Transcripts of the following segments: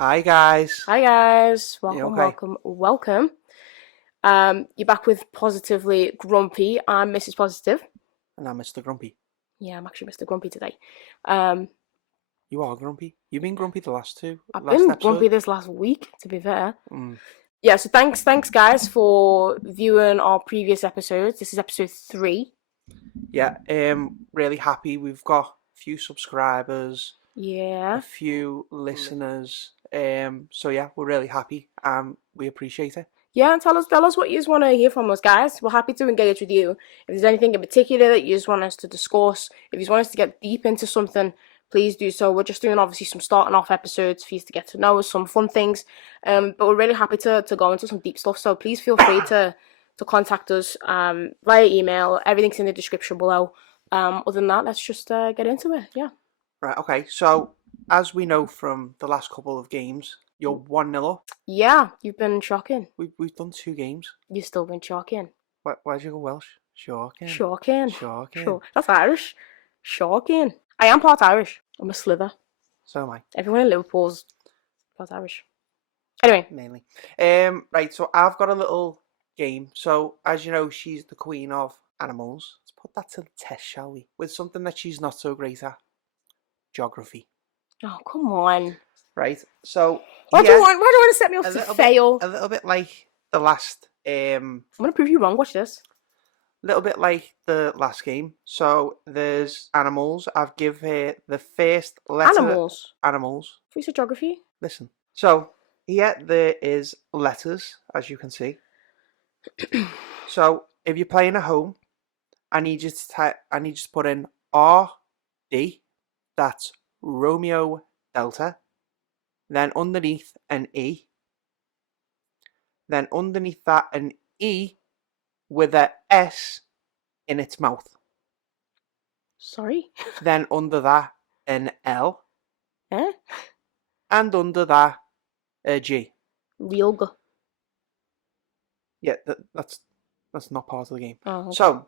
Hi guys. Hi guys, You welcome, okay? welcome, welcome. You're back with Positively Grumpy. I'm Mrs. Positive. And I'm Mr. Grumpy. Yeah, I'm actually Mr. Grumpy today. Um, You are grumpy. You've been grumpy the I've last been episode. grumpy this last week, to be fair. Mm. Yeah, so thanks guys for viewing our previous episodes. This is episode 3. Yeah, really happy. We've got a few subscribers, a Yeah. few listeners. So yeah, we're really happy. We appreciate it. Yeah, and tell us what you just want to hear from us, guys. We're happy to engage with you. If there's anything in particular that you just want us to discuss, if you just want us to get deep into something, please do so. We're just doing obviously some starting off episodes for you to get to know us, some fun things. But we're really happy to go into some deep stuff. So please feel free to contact us via email. Everything's in the description below. Other than that, let's just get into it. Yeah. Right. Okay. So as we know from the last couple of games, you're 1-0 up. Yeah, you've been shocking. We've done 2 games. You've still been shocking. Why'd you go Welsh? Shocking. Shocking. Shocking. Sure. That's Irish. Shocking. I am part Irish. I'm a slither. So am I. Everyone in Liverpool's part Irish. Anyway. Mainly. Right, so I've got a little game. So, as you know, she's the queen of animals. Let's put that to the test, shall we? With something that she's not so great at. Geography. Oh, come on. Right, so... Why do you want to set me up to fail? A little bit like the last... I'm going to prove you wrong. Watch this. A little bit like the last game. So, there's animals. I've give her the first letter... Animals? Animals. Free geography? Listen. So, here there is letters, as you can see. So, if you're playing at home, I need you to put in RD, that's Romeo Delta, then underneath an E, then underneath that an E with a S in its mouth. Sorry? Then under that an L. Eh? And under that a G. Real go. Yeah, that's not part of the game. Oh, okay. So,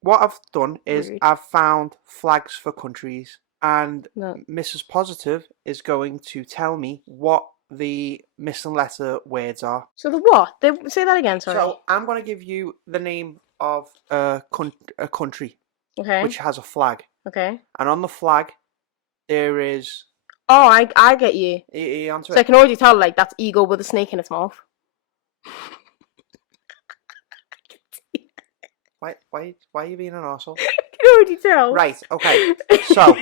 what I've done is Rude. I've found flags for countries, and No. Mrs. Positive is going to tell me what the missing letter words are. So the what? Say that again, sorry. So I'm going to give you the name of a country Okay. which has a flag, Okay. and on the flag there is... Oh, I get you. You answer So I it. can already tell, like, that's eagle with a snake in its mouth. Why are you being an arsehole? I can already tell. Right, okay. So,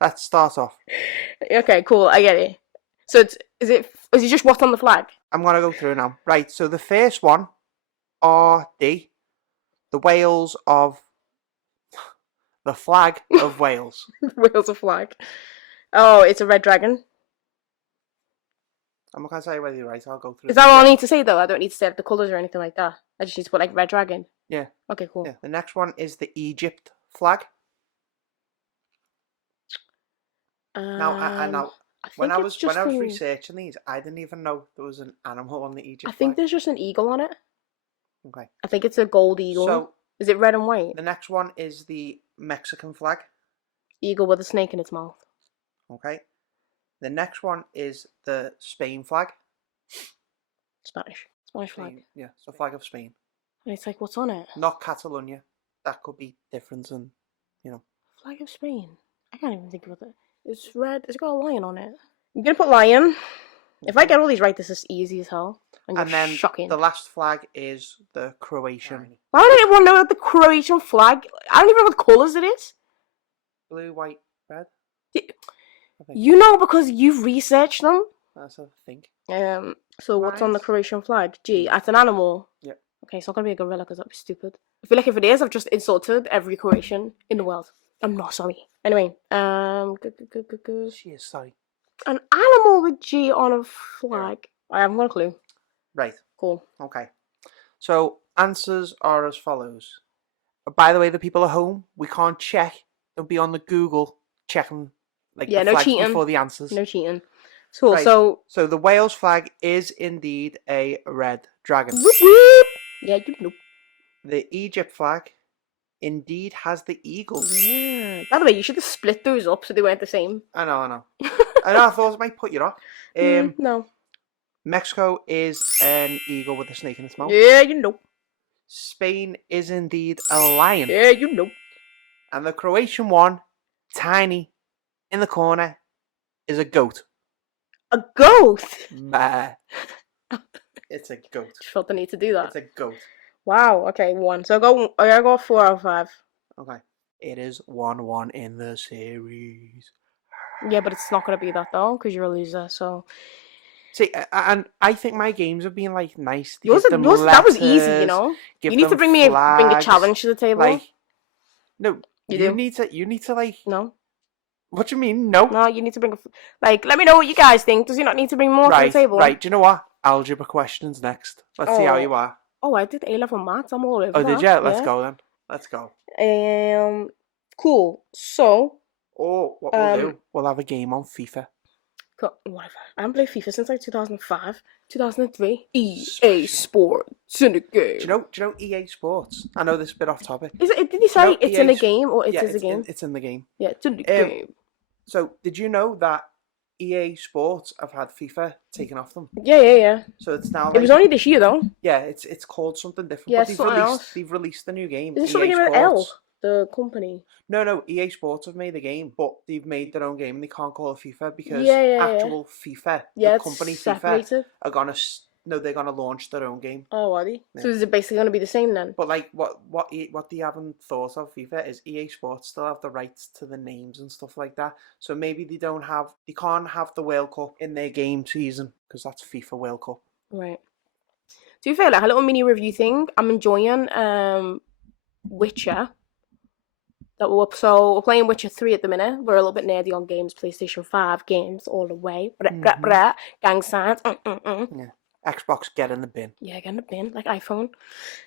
let's start off. Okay, cool. I get it. So is it just what's on the flag? I'm going to go through now. Right, so the first one, RD, the Wales of... the flag of Wales. Wales a flag. Oh, it's a red dragon. I'm not going to tell you whether you're right, I'll go through. Is that all I need to say, though? I don't need to say the colours or anything like that. I just need to put, like, red dragon. Yeah. Okay, cool. Yeah. The next one is the Egypt flag. Now, when I was researching these, I didn't even know there was an animal on the Egypt flag. I think there's just an eagle on it. Okay. I think it's a gold eagle. So, is it red and white? The next one is the Mexican flag. Eagle with a snake in its mouth. Okay. The next one is the Spain flag. Spanish flag. Yeah, it's the flag of Spain. And it's like, what's on it? Not Catalonia. That could be different and, Flag of Spain. I can't even think of it. It's red. It's got a lion on it. I'm gonna put lion. If I get all these right, this is easy as hell. And then shocking. The last flag is the Croatian. Why don't everyone know the Croatian flag? I don't even know what colours it is. Blue, white, red. You know because you've researched them. That's a thing. So what's on the Croatian flag? Gee, that's an animal. Yep. Okay, it's not gonna be a gorilla because that'd be stupid. I feel like if it is, I've just insulted every Croatian in the world. I'm not sorry. Anyway, She is sorry. An animal with G on a flag. Yeah. I haven't got a clue. Right. Cool. Okay. So answers are as follows. By the way, the people at home, we can't check. Don't be on the Google checking the flags cheating before the answers. No cheating. Cool. Right. So the Wales flag is indeed a red dragon. Whoop, whoop. Yeah, you know. The Egypt flag indeed has the eagle. Yeah. By the way, you should have split those up so they weren't the same. I know. I thought it might put you off. No. Mexico is an eagle with a snake in its mouth. Yeah, you know. Spain is indeed a lion. Yeah, you know. And the Croatian one, tiny, in the corner, is a goat. A goat? Bah. It's a goat. Just felt the need to do that. It's a goat. Wow, okay, 1. So I gotta go 4 out of 5. Okay. It is 1-1 in the series. Yeah, but it's not gonna be that though, because you're a loser, so... See, and I think my games have been, like, nice. Yours, that was easy, you know? You need to bring a challenge to the table. Like, no, You you do? need to, like... No? What do you mean, no? No, you need to bring like, let me know what you guys think. Does he not need to bring more to the table? Right, do you know what? Algebra questions next. Let's see how you are. Oh, I did A-level maths. I'm all over Oh, that. did you? Let's go then. Let's go. Cool. So... Or what we'll do, we'll have a game on FIFA. Whatever. I haven't played FIFA since like 2005, 2003. EA Sports in a game. Do you know EA Sports? I know this is a bit off topic. Is it? Did he say it's in a game or it yeah, is a game? It's in the game. Yeah, it's in the game. So, did you know that EA Sports have had FIFA taken off them? Yeah. So it's now. It was only this year though. Yeah, it's called something different. Yeah, but they've released the new game. Is it something with L? The company? No, EA Sports have made the game, but they've made their own game and they can't call it FIFA because actual FIFA, the company FIFA, are gonna they're gonna launch their own game. Oh, are they? Yeah. So is it basically gonna be the same then? But like what they haven't thought of FIFA is EA Sports still have the rights to the names and stuff like that. So maybe they can't have the World Cup in their game season because that's FIFA World Cup. Right. To be fair, like a little mini review thing, I'm enjoying Witcher. We're playing Witcher 3 at the minute. We're a little bit nerdy on games, PlayStation 5 games all the way. Gang signs. Yeah. Xbox, get in the bin. Yeah, get in the bin, like iPhone.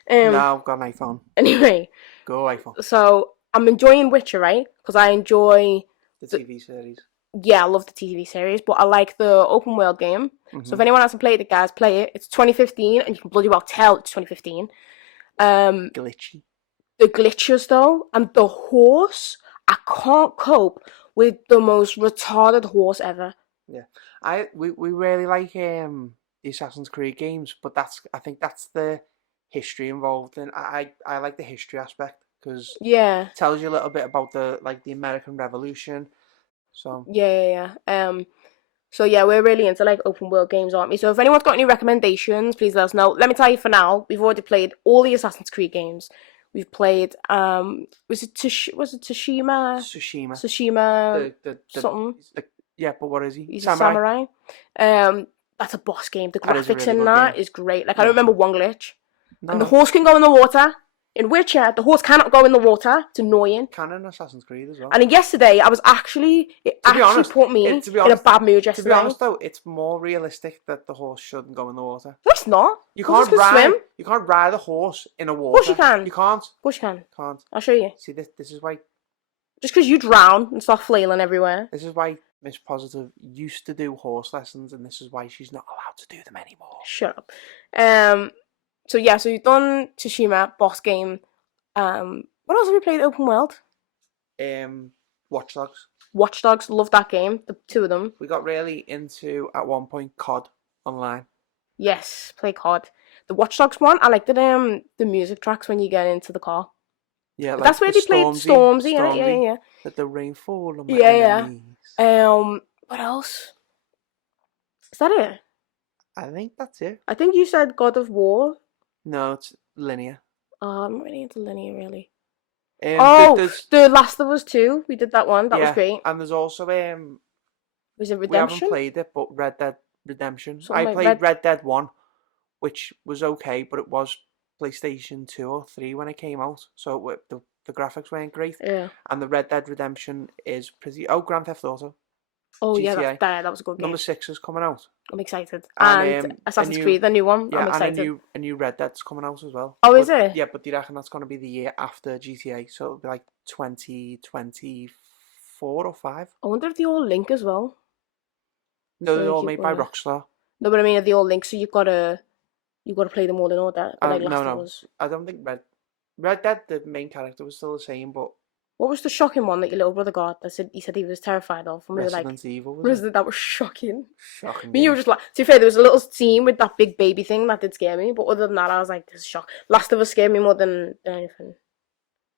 No, I've got an iPhone. Anyway. Go iPhone. So, I'm enjoying Witcher, right? Because I enjoy... The TV series. Yeah, I love the TV series, but I like the open world game. Mm-hmm. So if anyone hasn't played it, guys, play it. It's 2015, and you can bloody well tell it's 2015. Glitchy. The glitches though, and the horse, I can't cope with the most retarded horse ever. Yeah, we really like the Assassin's Creed games, but I think that's the history involved, and I like the history aspect because it tells you a little bit about the American Revolution. So yeah. So yeah, we're really into like open world games, aren't we? So if anyone's got any recommendations, please let us know. Let me tell you for now, we've already played all the Assassin's Creed games. We've played, was it Tsushima? Tsushima, something. Yeah, but what is he? He's a samurai. That's a boss game. The graphics in that is great. Like, I don't remember one glitch. No. And the horse can go in the water. In Witcher, the horse cannot go in the water. It's annoying. Can in Assassin's Creed as well. And yesterday, it actually put me in a bad mood yesterday. To be honest though, it's more realistic that the horse shouldn't go in the water. No, it's not. You can't ride a horse in a water. Of course you can. You can't. Of course you can. Can't. I'll show you. See, this is why... Just because you drown and start flailing everywhere. This is why Miss Positive used to do horse lessons, and this is why she's not allowed to do them anymore. Shut up. So yeah, so you've done Tsushima, boss game. What else have we played open world? Watch Dogs. Watch Dogs, love that game. The two of them. We got really into at one point COD online. Yes, play COD. The Watch Dogs one, I like the music tracks when you get into the car. Yeah, like that's where they played Stormzy. Yeah. Let the rain fall on my enemies. What else? Is that it? I think that's it. I think you said God of War. No, it's linear. I'm really into linear, really. The Last of Us 2. We did that one. That was great. And there's also was it Redemption? We haven't played it, but Red Dead Redemption. I played Red Dead 1, which was okay, but it was PlayStation 2 or 3 when it came out, so the graphics weren't great. Yeah. And the Red Dead Redemption is pretty... Oh, Grand Theft Auto. Oh, GTA. yeah, that was a good game. Number 6 is coming out. I'm excited. And Assassin's Creed, the new one. I'm excited. And a new Red Dead's coming out as well. Oh, is it? Yeah, but do you reckon that's going to be the year after GTA? So it'll be like 2024 or 5. I wonder if they all link as well. No, they're all made by Rockstar. No, but I mean, if they all link, so you've got to play them all in order. No. I don't think Red Dead, the main character was still the same, but What was the shocking one that your little brother got? That said he said he was terrified of, and we were like, Resident Evil, was it? Resident. That was shocking. Shocking Me, you were game. just like. To be fair, there was a little scene with that big baby thing that did scare me, but other than that, I was like, this is shock. Last of Us scared me more than anything.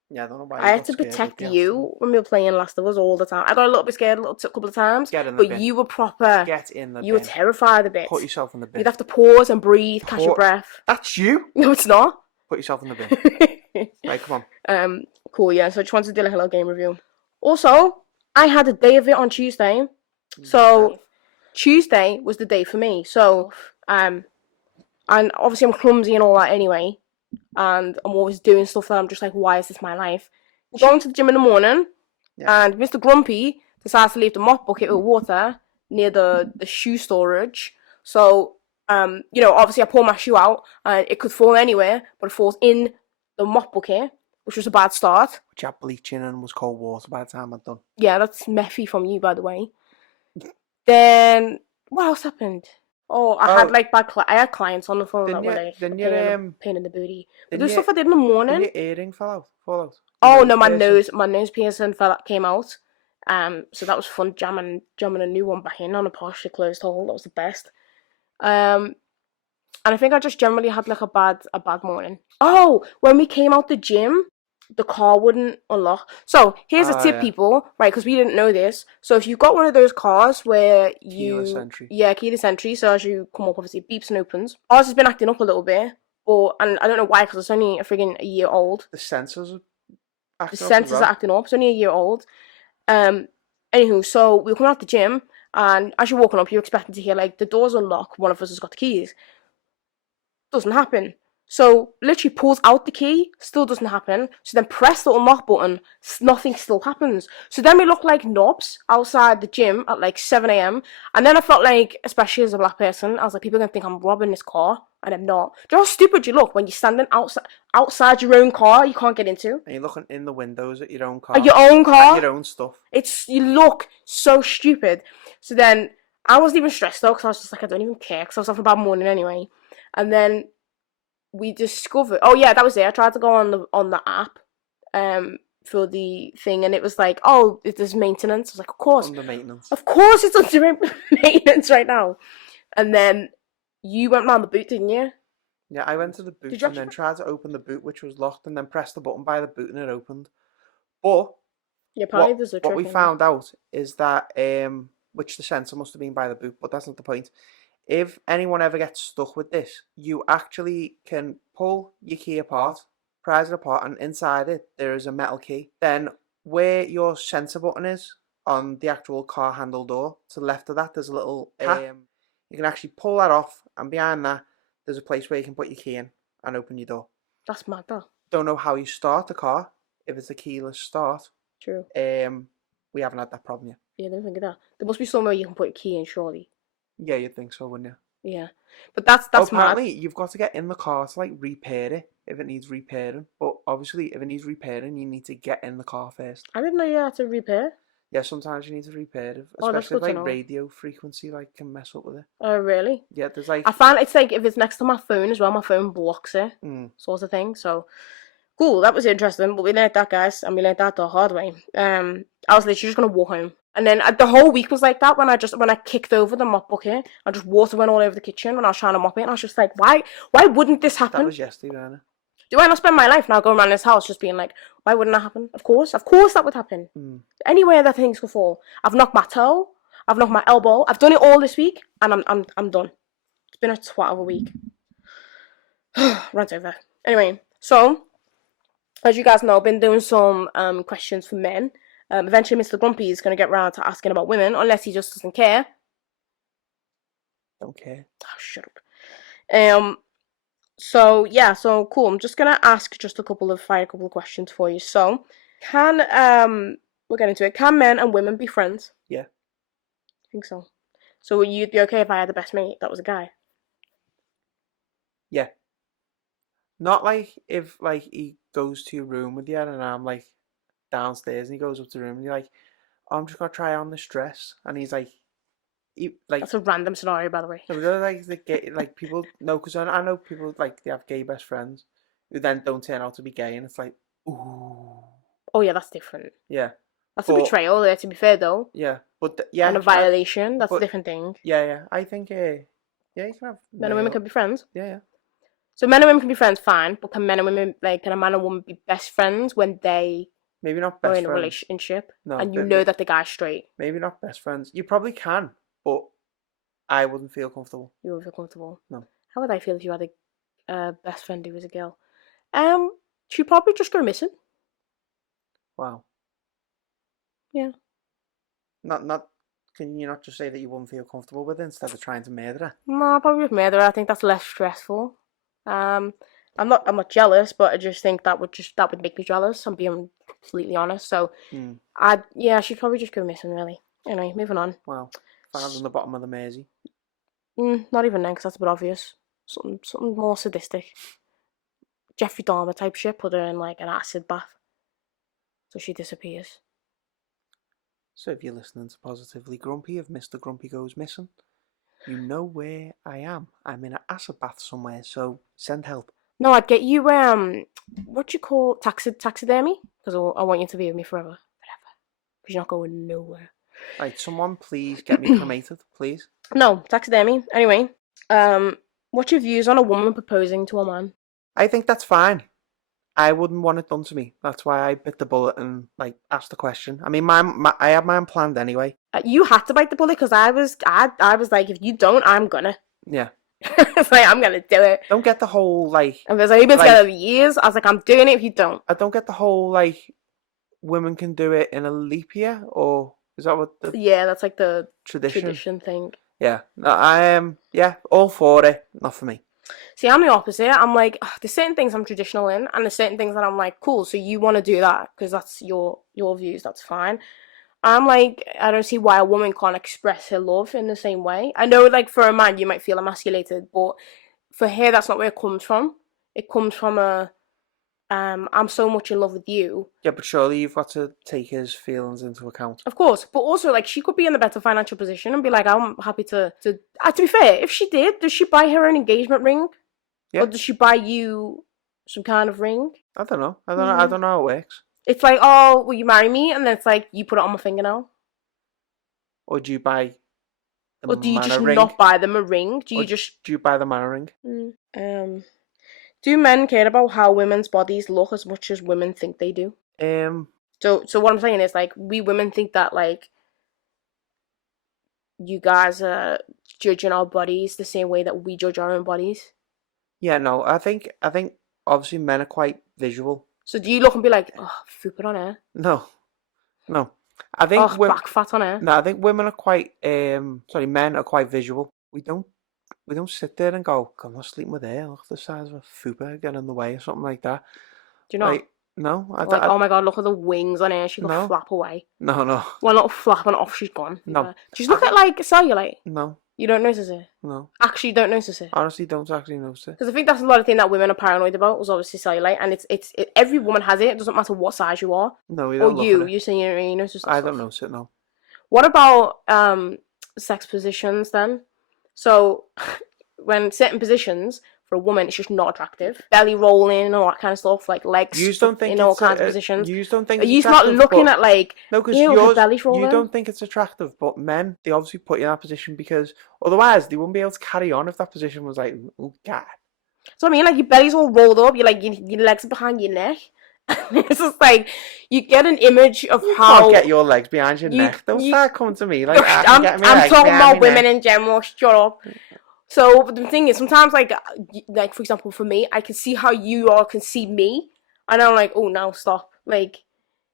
Yeah, I don't know why I you had got to scared with protect the you when we were playing Last of Us all the time. I got a little bit scared couple of times, Get in the but bin. you were proper. Get in the You were bin. terrified a bit. Put yourself in the bin. You'd have to pause and breathe, catch your breath. That's you. No, it's not. Put yourself in the bin. Right, come on. Cool, yeah. So I just wanted to do like a little game review. Also, I had a day of it on Tuesday. So Tuesday was the day for me. So, and obviously I'm clumsy and all that anyway. And I'm always doing stuff that I'm just like, why is this my life? We're going to the gym in the morning, and Mr. Grumpy decides to leave the mop bucket with water near the shoe storage. So, obviously I pull my shoe out, and it could fall anywhere, but it falls in the mop bucket, which was a bad start. Which had bleaching and was cold water by the time I'd done. Yeah, that's methy from you, by the way. Then, what else happened? Oh, I had like I had clients on the phone that were like pain in the booty. But there's stuff I did in the morning. Did your earring fall out? Oh no, my nose piercing came out. So that was fun jamming a new one back in on a partially closed hole. That was the best. And I think I just generally had like a bad morning. Oh, when we came out the gym, the car wouldn't unlock. So here's a tip, people, right? Because we didn't know this. So if you've got one of those cars where keyless entry. Yeah, keyless entry. So as you come up, obviously it beeps and opens. Ours has been acting up a little bit, and I don't know why, because it's only a year old. The sensors are acting up. It's only a year old. Anywho, so we were coming out the gym, and as you're walking up, you're expecting to hear like the doors unlock. One of us has got the keys. Doesn't happen. So literally pulls out the key, still doesn't happen. So then press the unlock button, nothing still happens. So then we look like knobs outside the gym at like 7 a.m. And then I felt like, especially as a black person, I was like, people are gonna think I'm robbing this car, and I'm not. Do you know how stupid you look when you're standing outside your own car you can't get into? And you're looking in the windows at your own car. At your own car? At your own stuff. You look so stupid. So then I wasn't even stressed though, because I was just like, I don't even care, because I was having a bad morning anyway. And then we discovered, oh yeah, that was it. I tried to go on the app for the thing, and it was like, oh, there's maintenance. I was like, of course. Under maintenance. Of course it's under maintenance right now. And then you went round the boot, didn't you? Yeah, I went to the boot and then tried to open the boot, which was locked, and then pressed the button by the boot and it opened. But yeah, apparently there's a trick. What we found out is that, which the sensor must have been by the boot, but that's not the point. If anyone ever gets stuck with this, you actually can pull your key apart, prise it apart, and inside it there is a metal key. Then where your sensor button is on the actual car handle door, to the left of that there's a little you can actually pull that off, and behind that there's a place where you can put your key in and open your door. That's mad though. Don't know how you start the car, if it's a keyless start. True. We haven't had that problem yet. Yeah, I didn't think of that. There must be somewhere you can put your key in, surely. Yeah, you'd think so, wouldn't you? Yeah, but that's apparently mad. You've got to get in the car to like repair it if it needs repairing. But obviously, if it needs repairing, you need to get in the car first. I didn't know you had to repair. Yeah, sometimes you need to repair it, that's especially good if to know. radio frequency can mess up with it. Oh really? Yeah, there's like I find it's like if it's next to my phone as well, my phone blocks it, sort of thing. So cool, that was interesting. But we learned that, guys, and we learned that the hard way. I was literally just gonna walk home. And then the whole week was like that when I kicked over the mop bucket and just water went all over the kitchen when I was trying to mop it, and I was just like, why wouldn't this happen? That was yesterday, wasn't it? Do I not spend my life now going around this house just being like, why wouldn't that happen? Of course that would happen. Anywhere that things could fall. I've knocked my toe, I've knocked my elbow, I've done it all this week, and I'm done. It's been a twat of a week. Rant over. Anyway, so as you guys know, I've been doing some questions for men. Eventually, Mr. Grumpy is going to get round to asking about women, unless he just doesn't care. Don't care. Oh, shut up. So yeah, so cool. I'm just gonna ask a couple of questions for you. So, we'll get into it. Can men and women be friends? Yeah. I think so. So would you be okay if I had the best mate that was a guy? Yeah. Not like if like he goes to your room with you and I'm like downstairs and he goes up to the room and you're like, oh, I'm just gonna try on this dress, and he's like, that's a random scenario, by the way. Like people know, because I know people like they have gay best friends who then don't turn out to be gay, and it's like, ooh. Oh yeah, that's different. Yeah. That's a But- betrayal there, to be fair, though. Yeah, but yeah, And a violation, that's a but- different thing. yeah. I think yeah, you can have Men and women can be friends. Yeah. So men and women can be friends, fine, but can men and women, like, can a man and woman be best friends when they Maybe not are best in a friends. relationship No, and you but know that the guy's straight? maybe not best friends. You probably can, but I wouldn't feel comfortable. You won't feel comfortable. No. How would I feel if you had a best friend who was a girl? She'd probably just go missing. Wow. Yeah. Not. Can you not just say that you wouldn't feel comfortable with it instead of trying to murder her? No, probably with murder. I think that's less stressful. I'm not jealous, but I just think that would make me jealous. I'm being completely honest. So, she'd probably just go missing. Really. Anyway, moving on. Wow. Found in the bottom of the Mersey. Not even then, because that's a bit obvious. Something more sadistic. Jeffrey Dahmer type shit. Put her in like an acid bath, so she disappears. So if you're listening to Positively Grumpy, if Mr. Grumpy goes missing, you know where I am. I'm in an acid bath somewhere, so send help. No, I'd get you what you call taxidermy, because I want you to be with me forever, because you're not going nowhere. Right, someone please get me cremated, please. No, taxidermy. Anyway, what's your views on a woman proposing to a man? I think that's fine. I wouldn't want it done to me. That's why I bit the bullet and like asked the question. I mean, I had mine planned anyway. You had to bite the bullet because I was like, if you don't, I'm gonna. Yeah. It's like, I'm gonna do it. Don't get the whole like. And because I've been together for years, I was like, I'm doing it if you don't. I don't get the whole like, women can do it in a leap year, or is that what the? Yeah, that's like the tradition thing. Yeah, no, I am. Yeah, all for it. Not for me. See, I'm the opposite. I'm like, there's certain things I'm traditional in, and there's certain things that I'm like, cool. So you want to do that because that's your views. That's fine. I'm like, I don't see why a woman can't express her love in the same way. I know, like, for a man, you might feel emasculated, but for her, that's not where it comes from. It comes from I'm so much in love with you. Yeah, but surely you've got to take his feelings into account. Of course, but also, like, she could be in a better financial position and be like, I'm happy to be fair, if she did, does she buy her own engagement ring? Yeah. Or does she buy you some kind of ring? I don't know. I don't know how it works. It's like, oh, will you marry me? And then it's like, you put it on my finger now. Or do you buy the Or do you just ring? not buy them a ring? Do you buy the man a ring? Do men care about how women's bodies look as much as women think they do? So what I'm saying is, like, we women think that, like, you guys are judging our bodies the same way that we judge our own bodies. Yeah, no, I think obviously men are quite visual. So do you look and be like, oh, foop it on her? No. I think back fat on her. No, I think women are quite men are quite visual. We don't sit there and go, I'm not sleeping with her, look at the size of a fupa, get in the way or something like that. Do you know? Like, no. Oh my god, look at the wings on her, she could flap away. No. One little flap and off she's gone. No. Just look at, like, cellulite. No. You don't notice it? No. Actually, don't notice it? Honestly, don't actually notice it. Because I think that's a lot of thing that women are paranoid about, was obviously cellulite, and it's every woman has it. It doesn't matter what size you are. No, we don't. Or you say you notice it. I don't notice it, no. What about sex positions then? So when certain positions for a woman, it's just not attractive. Belly rolling and all that kind of stuff, like legs in all kinds of positions. You don't think it's not looking at like, no, because belly's rolling. You don't think it's attractive, but men, they obviously put you in that position because otherwise they wouldn't be able to carry on if that position was like, oh god. So I mean, like, your belly's all rolled up, you're like, your legs are behind your neck. It's just like, you get an image of how... Can't get your legs behind your neck. Don't start coming to me like, I'm talking about women in general, shut up. So the thing is, sometimes, like for example, for me, I can see how you all can see me, and I'm like, oh no, stop. Like,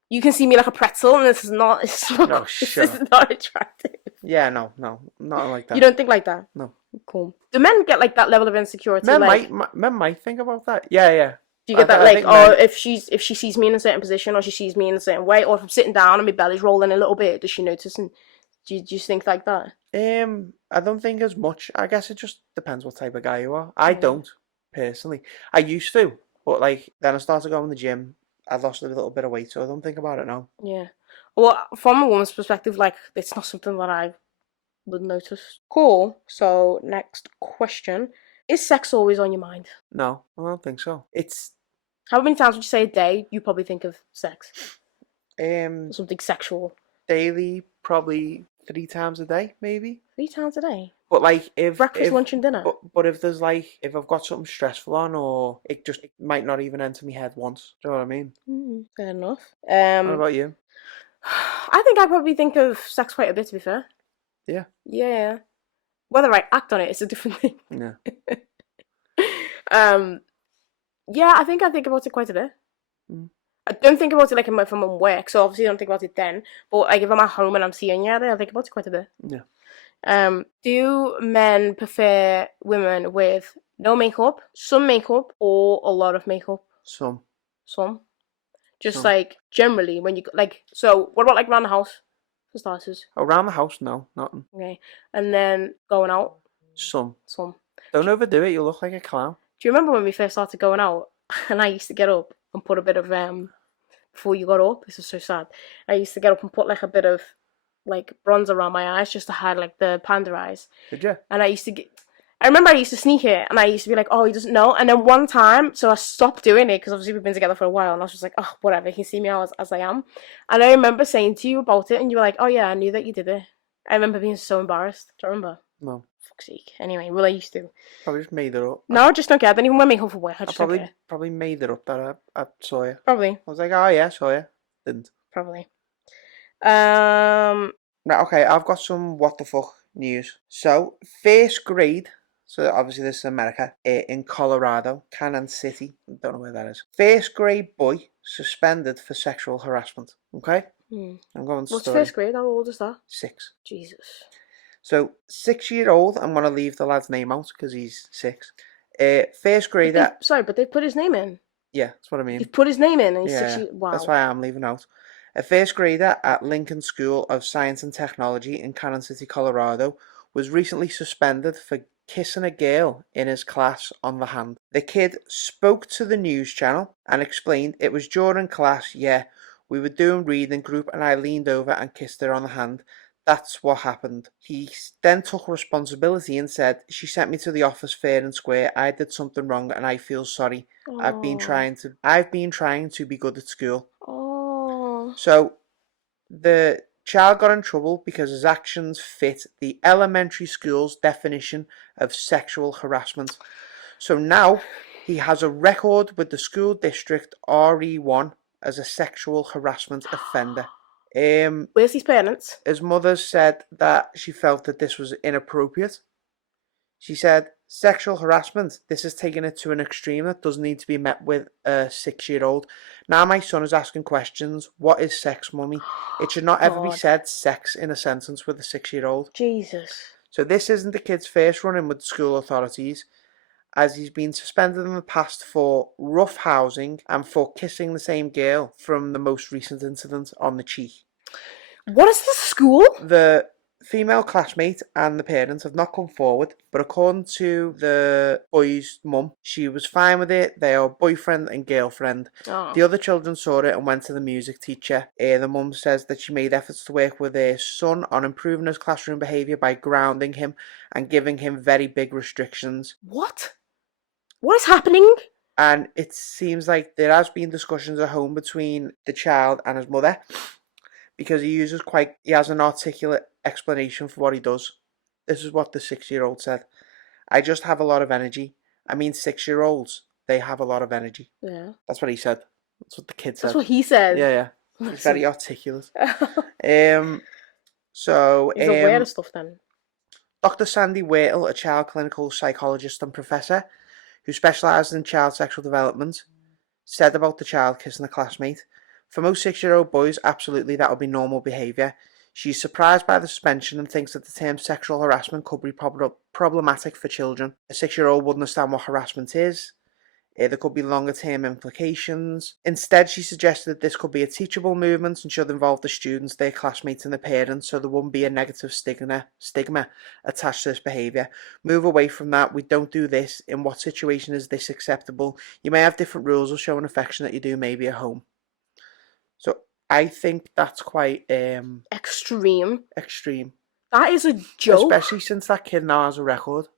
you can see me like a pretzel, and this is not. This is not attractive. Yeah, no, not like that. You don't think like that? No. Cool. Do men get like that level of insecurity? Men might think about that. Yeah. Do you get that, like, oh, if she sees me in a certain position, or she sees me in a certain way, or if I'm sitting down and my belly's rolling a little bit, does she notice? And do you think like that? I don't think as much. I guess it just depends what type of guy you are. I don't, personally. I used to, but like then I started going to the gym. I lost a little bit of weight, so I don't think about it now. Yeah. Well, from a woman's perspective, like, it's not something that I would notice. Cool. So next question: is sex always on your mind? No, I don't think so. It's... How many times would you say a day you probably think of sex? Something sexual. Daily, probably 3 times a day, maybe. 3 times a day. But like if Breakfast, lunch, and dinner. but if there's like if I've got something stressful on, or it might not even enter my head once. Do you know what I mean? Fair enough. What about you? I think I probably think of sex quite a bit, to be fair. Yeah. Yeah. Whether I act on it is a different thing. Yeah. Yeah, I think about it quite a bit. Mm. I don't think about it like if I'm in work, so obviously I don't think about it then. But like if I'm at home and I'm seeing you, I think about it quite a bit. Yeah. Do men prefer women with no makeup, some makeup, or a lot of makeup? Some. Just Some. like generally when you like. So what about like around the house for starters? Around the house, no, nothing. Okay, and then going out. Some. Some. Don't overdo it. You look like a clown. Do you remember when we first started going out, and I used to get up and put a bit of before you got up? This is so sad. I used to get up and put like a bit of like bronzer around my eyes just to hide like the panda eyes. Did you? And I remember I used to sneak it, and I used to be like, oh, he doesn't know. And then one time, so I stopped doing it because obviously we've been together for a while, and I was just like, oh, whatever, he can see me as I am. And I remember saying to you about it, and you were like, oh yeah, I knew that you did it. I remember being so embarrassed. Do you remember? No. Fuck's sake. Anyway, well, I used to. Probably just made it up. No, I just don't care. I don't even wear makeup for work. I just don't care. Probably made it up that I saw you. Probably. I was like, oh yeah, saw you. Didn't. Probably. Now, okay, I've got some what the fuck news. So, first grade, so obviously this is America, in Colorado, Cannon City, don't know where that is. First grade boy suspended for sexual harassment. Okay? I'm going to What's story. first grade? How old is that? 6. Jesus. So, 6-year-old, I'm going to leave the lad's name out because he's 6. First grader. But they put his name in. Yeah, that's what I mean. You've put his name in and he's Yeah, 6 years. Wow. That's why I'm leaving out. A first grader at Lincoln School of Science and Technology in Cannon City, Colorado, was recently suspended for kissing a girl in his class on the hand. The kid spoke to the news channel and explained it was during class, yeah, we were doing reading group and I leaned over and kissed her on the hand. That's what happened. He then took responsibility and said, she sent me to the office fair and square. I did something wrong and I feel sorry. I've been trying to be good at school. So the child got in trouble because his actions fit the elementary school's definition of sexual harassment. So now he has a record with the school district RE1 as a sexual harassment offender. Where's his parents? His mother said that she felt that this was inappropriate. She said, sexual harassment, this is taking it to an extreme that doesn't need to be met with a 6-year-old. Now my son is asking questions. What is sex, mummy? It should not ever be said sex in a sentence with a 6-year-old. Jesus. So this isn't the kid's first run-in with the school authorities, as he's been suspended in the past for rough housing and for kissing the same girl from the most recent incident on the cheek. What is the school? The female classmate and the parents have not come forward, but according to the boy's mum, she was fine with it. They are boyfriend and girlfriend. The other children saw it and went to the music teacher. The mum says that she made efforts to work with her son on improving his classroom behaviour by grounding him and giving him very big restrictions. What? What is happening? And it seems like there has been discussions at home between the child and his mother, because he has an articulate explanation for what he does. This is what the 6-year-old said. I just have a lot of energy. I mean, 6-year-olds, they have a lot of energy. Yeah. That's what he said. That's what the kid said. That's what he said. Yeah. He's very articulate. So he's aware of stuff then. Dr. Sandy Waitle, a child clinical psychologist and professor who specialises in child sexual development, said about the child kissing a classmate, for most 6-year-old boys, absolutely that would be normal behaviour. She's surprised by the suspension and thinks that the term sexual harassment could be problematic for children. A 6-year-old would understand what harassment is. There could be longer term implications. Instead, she suggested that this could be a teachable movement and should involve the students, their classmates and the parents, so there wouldn't be a negative stigma attached to this behaviour. Move away from that. We don't do this. In what situation is this acceptable? You may have different rules of showing affection that you do maybe at home. So I think that's quite extreme. That is a joke. Especially since that kid now has a record.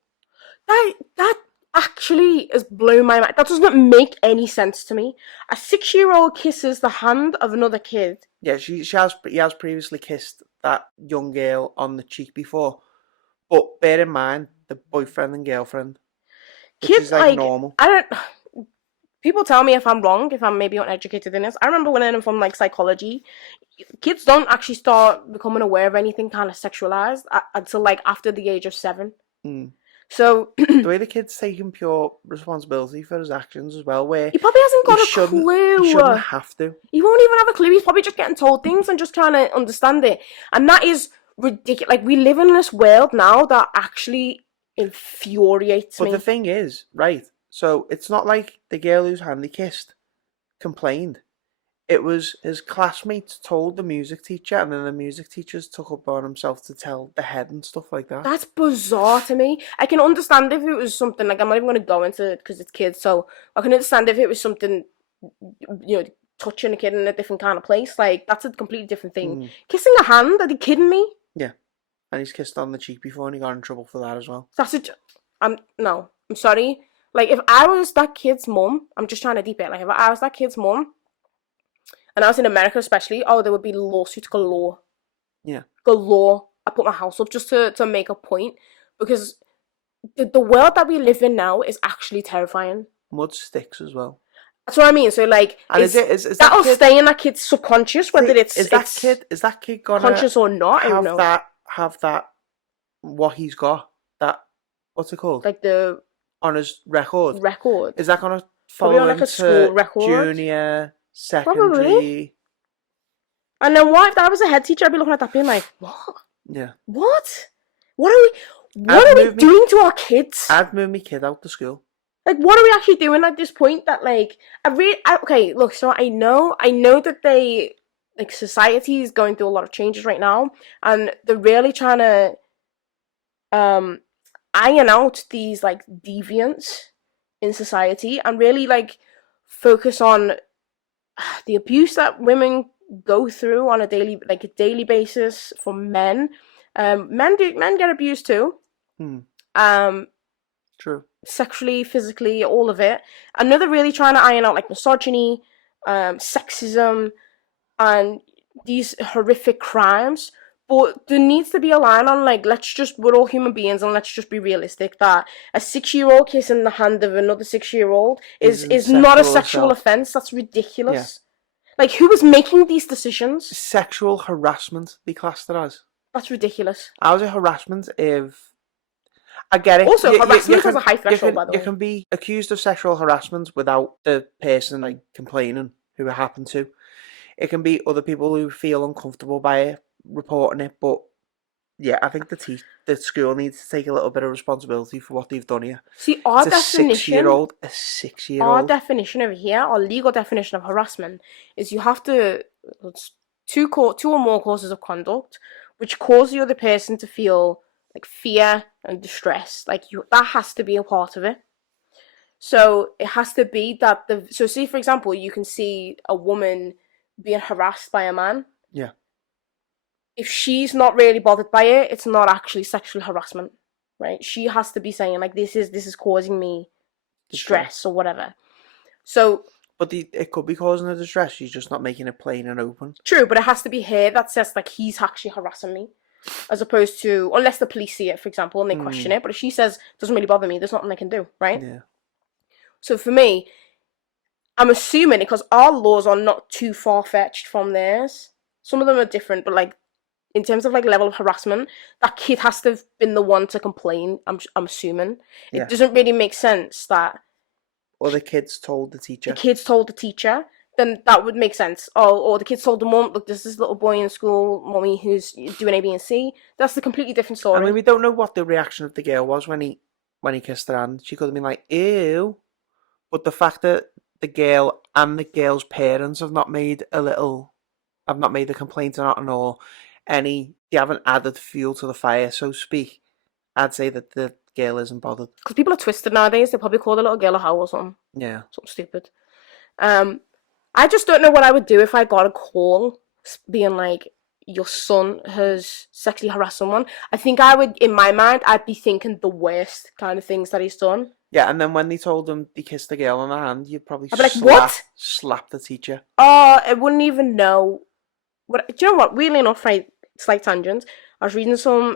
That actually has blown my mind. That doesn't make any sense to me. A 6-year-old kisses the hand of another kid Yeah, he has previously kissed that young girl on the cheek before. But bear in mind, the boyfriend and girlfriend, which Kids, is like like, normal. I don't. People tell me if I'm wrong, if I'm maybe uneducated in this. I remember learning from like psychology. Kids don't actually start becoming aware of anything kind of sexualized until like after the age of 7. Mm. So The way the kid's taking pure responsibility for his actions as well, where he probably hasn't got a he shouldn't clue. have to. He won't even have a clue. He's probably just getting told things and just trying to understand it. And that is ridiculous. Like, we live in this world now that actually infuriates But me. the thing is, right, so it's not like the girl whose hand he kissed complained. It was his classmates told the music teacher, and then the music teachers took up on himself to tell the head and stuff like that. That's bizarre to me. I can understand if it was something, like, I'm not even going to go into it because it's kids, so I can understand if it was something, touching a kid in a different kind of place. Like, that's a completely different thing. Mm. Kissing a hand? Are you kidding me? Yeah. And he's kissed on the cheek before and he got in trouble for that as well. No, I'm sorry. Like, if I was that kid's mum, I'm just trying to deep it. Like, if I was that kid's mum, and I was in America especially, there would be lawsuits galore. Yeah. Galore. I put my house up just to make a point, because the world that we live in now is actually terrifying. Mud sticks as well. That's what I mean. So, like, and is that'll stay in that kid's subconscious, whether is that kid gonna conscious or not. I don't know. Have that what he's got, that, what's it called? Like the on his record. Is that gonna follow on, like, a school record? Junior, secondary? Probably. And then what if that was a head teacher? I'd be looking at that being like, what? Yeah. What? What are we doing to our kids? I'd move my kid out to school. Like, what are we actually doing at this point? That, like, okay, look, so I know that society is going through a lot of changes right now, and they're really trying to iron out these, like, deviants in society and really, like, focus on the abuse that women go through on a daily basis from men. Men get abused too. True. Sexually, physically, all of it. And they're really trying to iron out, like, misogyny, sexism, and these horrific crimes. But there needs to be a line on, like, we're all human beings, and let's just be realistic that a 6-year-old kissing the hand of another 6-year-old is not a sexual offense. That's ridiculous. Yeah. Like, who is making these decisions? Sexual harassment, they classed it as. That's ridiculous. How's it harassment if... I get it. Also, harassment has a high threshold, by the way. You can be accused of sexual harassment without the person, like, complaining who it happened to. It can be other people who feel uncomfortable by it, reporting it, but yeah, I think the school needs to take a little bit of responsibility for what they've done here. See, our definition... A 6-year-old. Our definition over here, our legal definition of harassment, is you have to... two or more causes of conduct, which cause the other person to feel, like, fear and distress. Like, that has to be a part of it. So it has to be that so see, for example, you can see a woman being harassed by a man. Yeah. If she's not really bothered by it, it's not actually sexual harassment, right? She has to be saying, like, this is causing me distress or whatever. So, but it could be causing her distress. She's just not making it plain and open. True, but it has to be her that says, like, he's actually harassing me, as opposed to, unless the police see it, for example, and they question it. But if she says, doesn't really bother me, there's nothing I can do, right? Yeah. So for me, I'm assuming, because our laws are not too far-fetched from theirs. Some of them are different, but, like, in terms of, like, level of harassment, that kid has to have been the one to complain, I'm assuming. Yeah. It doesn't really make sense that... Or the kids told the teacher. The kids told the teacher, then that would make sense. Or the kids told the mum, look, there's this little boy in school, mummy, who's doing A, B, and C. That's a completely different story. I mean, we don't know what the reaction of the girl was when he kissed her hand. She could have been like, ew. But the fact that the girl and the girl's parents have not made a complaint on it, or they haven't added fuel to the fire, so to speak, I'd say that the girl isn't bothered. Because people are twisted nowadays. They probably call the little girl a hoe or something. Yeah. Something stupid. I just don't know what I would do if I got a call being like, your son has sexually harassed someone. I think I would, in my mind, I'd be thinking the worst kind of things that he's done. Yeah, and then when they told him they kissed the girl on the hand, you'd probably I'd be like, what? Slap the teacher. Oh, I wouldn't even know Do you know what? Weirdly enough, right, slight tangent. I was reading some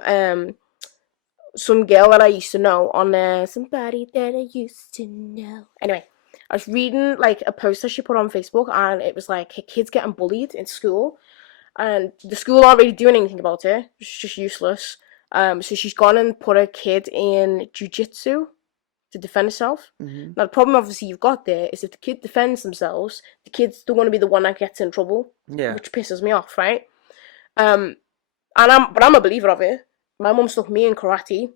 girl that I used to know on somebody that I used to know. Anyway, I was reading like a post that she put on Facebook, and it was like her kid's getting bullied in school, and the school aren't really doing anything about it. It's just useless. So she's gone and put her kid in jujitsu to defend herself. Mm-hmm. Now the problem, obviously, you've got there is if the kid defends themselves, the kids don't want to be the one that gets in trouble. Yeah. Which pisses me off, right? And I'm a believer of it. My mum stuck me in karate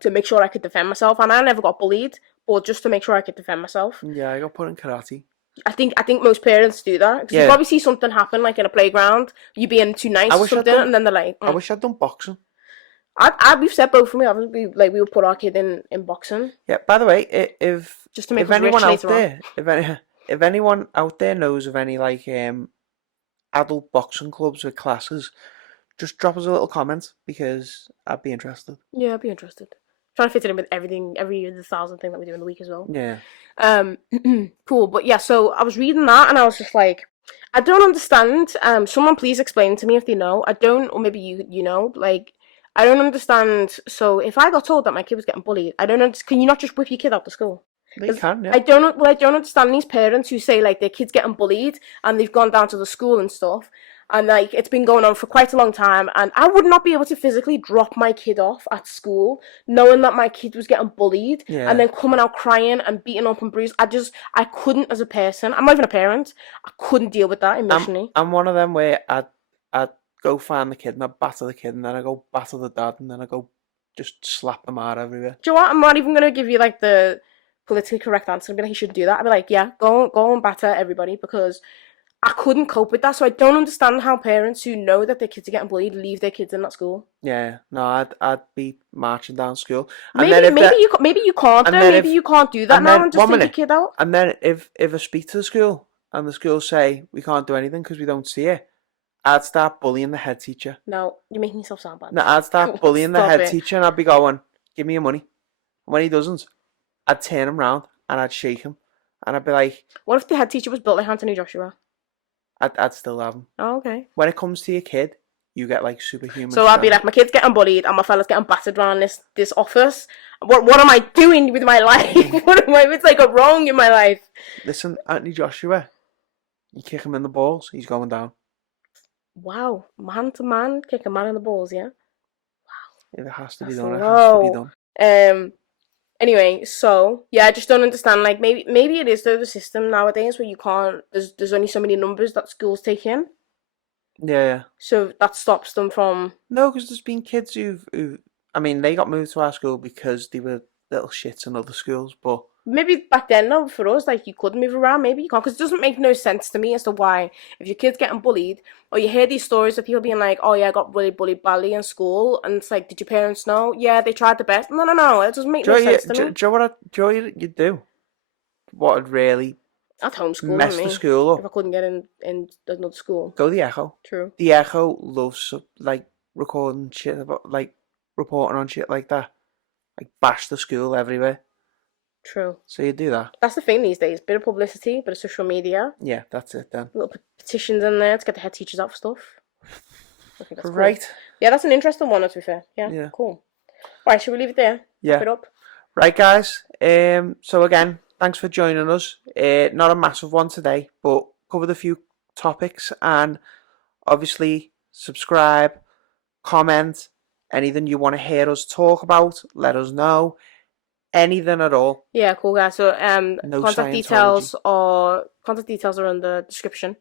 to make sure I could defend myself, and I never got bullied, but just to make sure I could defend myself. Yeah, I got put in karate. I think most parents do that, because you probably see something happen like in a playground, you being too nice or something, and then they're like, I wish I'd done boxing. We've said both for me, haven't we? Like, we would put our kid in boxing. Yeah. By the way, if just to make if anyone out there, on. if anyone out there knows of any like adult boxing clubs with classes, just drop us a little comment, because I'd be interested. Yeah, I'd be interested. Trying to fit it in with everything, every 1,000 thing that we do in the week as well. Yeah. Cool. But yeah, so I was reading that and I was just like, I don't understand. Someone please explain to me if they know. I don't, or maybe you know, like, I don't understand. So if I got told that my kid was getting bullied, I don't understand. Can you not just whip your kid out of school? They can, yeah. I don't understand these parents who say like their kid's getting bullied and they've gone down to the school and stuff, and like it's been going on for quite a long time, and I would not be able to physically drop my kid off at school knowing that my kid was getting bullied, and then coming out crying and beaten up and bruised. I couldn't, as a person. I'm not even a parent. I couldn't deal with that emotionally. I'm one of them where I'd go find the kid and I'd batter the kid, and then I go batter the dad, and then I go just slap them out everywhere. Do you know what? I'm not even gonna give you like the politically correct answer. I'd be like, you shouldn't do that. I'd be like, yeah, go and batter everybody, because I couldn't cope with that. So I don't understand how parents who know that their kids are getting bullied leave their kids in that school. Yeah, no, I'd be marching down school. And maybe you can't. Maybe you can't do that now and just take your kid out. And then if I speak to the school and the school say we can't do anything because we don't see it, I'd start bullying the head teacher. No, you're making yourself sound bad. No, I'd start bullying the head teacher, and I'd be going, give me your money. And when he doesn't, I'd turn him round and I'd shake him, and I'd be like, what if the head teacher was built like Anthony Joshua? I'd still have him. Oh, okay. When it comes to your kid, you get like superhuman. So I'd be like, my kid's getting bullied and my fella's getting battered around this office. What am I doing with my life? It's like a wrong in my life. Listen, Anthony Joshua, you kick him in the balls, he's going down. Wow, man to man, kick a man in the balls, yeah? Wow. If it has to be done, it has to be done. Anyway, so yeah, I just don't understand. Like, maybe it is though, the system nowadays where you can't. There's only so many numbers that schools take in. Yeah. So that stops them from. No, because there's been kids who I mean, they got moved to our school because they were little shits in other schools, but. Maybe back then, though, for us, like, you could move around, maybe you can't, because it doesn't make no sense to me as to why, if your kid's getting bullied, or you hear these stories of people being like, oh yeah, I got bullied badly in school, and it's like, did your parents know? Yeah, they tried the best. No, it doesn't make no sense to me. Do you know what you'd do? What would really I'd homeschool mess the school up? If I couldn't get in another school. Go the Echo. True. The Echo loves, like, recording shit about, like, reporting on shit like that. Like, bash the school everywhere. True. So you do that. That's the thing these days. Bit of publicity, bit of social media. Yeah, that's it then. Little petitions in there to get the head teachers out for stuff. I think that's right. Cool. Yeah, that's an interesting one, to be fair. Yeah. Cool. Right, should we leave it there? Yeah. Wrap it up. Right, guys. So again, thanks for joining us. Not a massive one today, but covered a few topics, and obviously subscribe, comment, anything you want to hear us talk about, let us know. Anything at all. Yeah, cool, guys. So no contact details are in the description.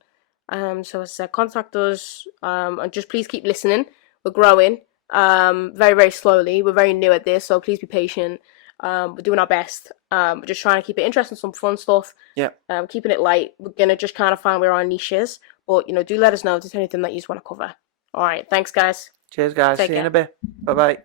So as I said, contact us, and just please keep listening. We're growing very, very slowly. We're very new at this, so please be patient. We're doing our best. We're just trying to keep it interesting, some fun stuff. Yeah. Keeping it light. We're gonna just kind of find where our niche is. But do let us know if there's anything that you just want to cover. All right, thanks, guys. Cheers, guys. See you in a bit. Bye bye.